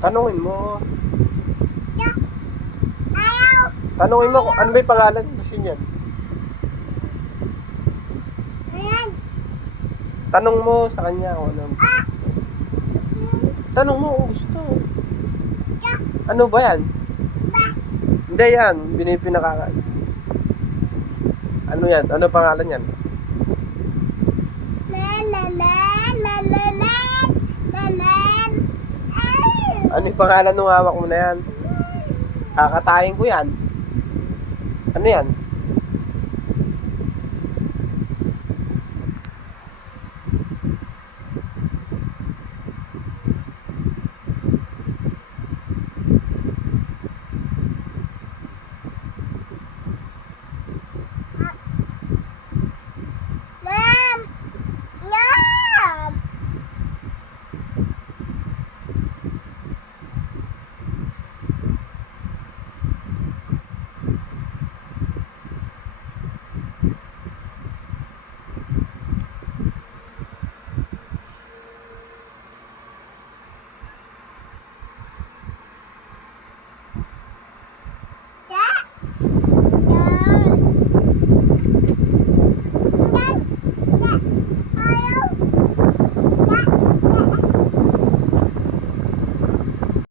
Tanungin mo. Ayaw. Tanungin mo kung ano ba yung pangalan kasi niyan. Ayan. Tanong mo sa kanya kung ano. Tanong mo kung gusto. Ano ba yan? Bas. Hindi yan. Pinakakan. Ano yan? Ano pangalan yan? Ano yung pangalan ng hawak mo na yan? Kakatayin ko yan. Ano yan?